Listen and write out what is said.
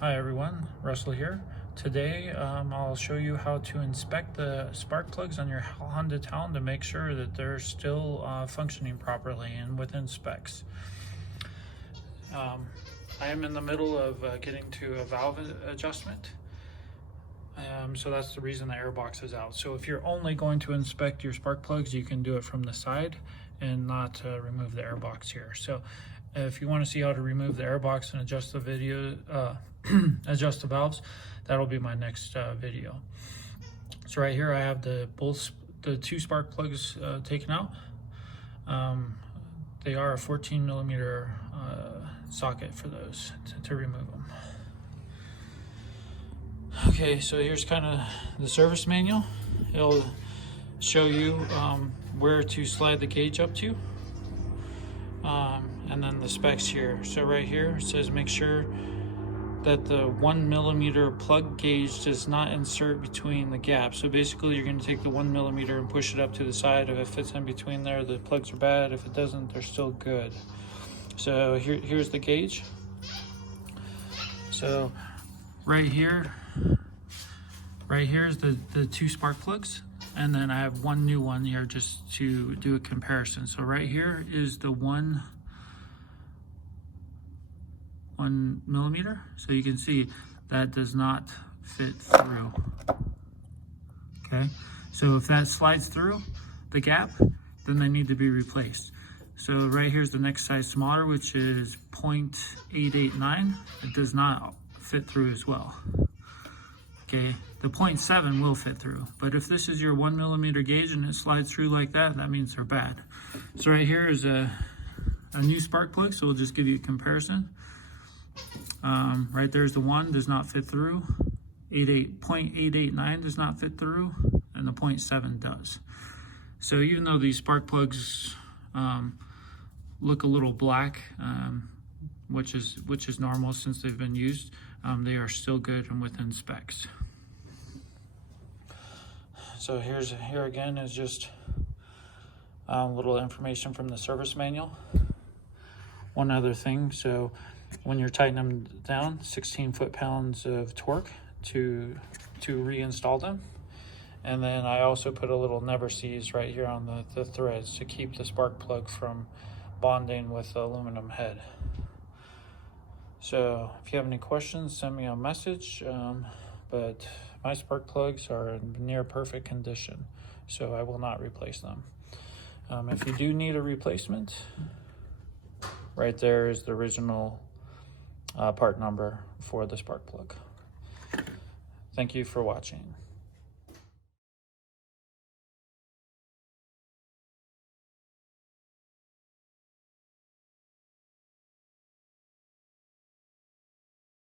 Hi everyone, Russell here. Today I'll show you how to inspect the spark plugs on your Honda Talon to make sure that they're still functioning properly and within specs. I am in the middle of getting to a valve adjustment. So that's the reason the air box is out. So if you're only going to inspect your spark plugs, you can do it from the side and not remove the air box here. So if you want to see how to remove the air box and adjust the adjust the valves, that'll be my next video. So right here I have the two spark plugs taken out. They are a 14 millimeter socket for those to remove them. Okay, so here's kind of the service manual. It'll show you where to slide the gauge up to, and then the specs here. So right here it says make sure that the 1 millimeter plug gauge does not insert between the gaps. So basically you're going to take the 1 millimeter and push it up to the side. If it fits in between there, the plugs are bad. If it doesn't, they're still good. So here's the gauge. So right here is the two spark plugs, and then I have one new one here just to do a comparison. So right here is the 1 millimeter. So you can see that does not fit through. Okay, so if that slides through the gap, then they need to be replaced. So right here's the next size smaller, which is 0.889. It does not fit through as well. Okay, the 0.7 will fit through, but if this is your 1 millimeter gauge and it slides through like that, that means they're bad. So right here is a new spark plug, so we'll just give you a comparison. Right there's the one, does not fit through. 0.889 does not fit through, and the 0.7 does. So even though these spark plugs look a little black, which is normal since they've been used, they are still good and within specs. So here again is just a little information from the service manual. One other thing, so when you're tightening them down, 16 foot-pounds of torque to reinstall them. And then I also put a little never seize right here on the threads to keep the spark plug from bonding with the aluminum head. So if you have any questions, send me a message, but my spark plugs are in near perfect condition, so I will not replace them. If you do need a replacement, right there is the original part number for the spark plug. Thank you for watching.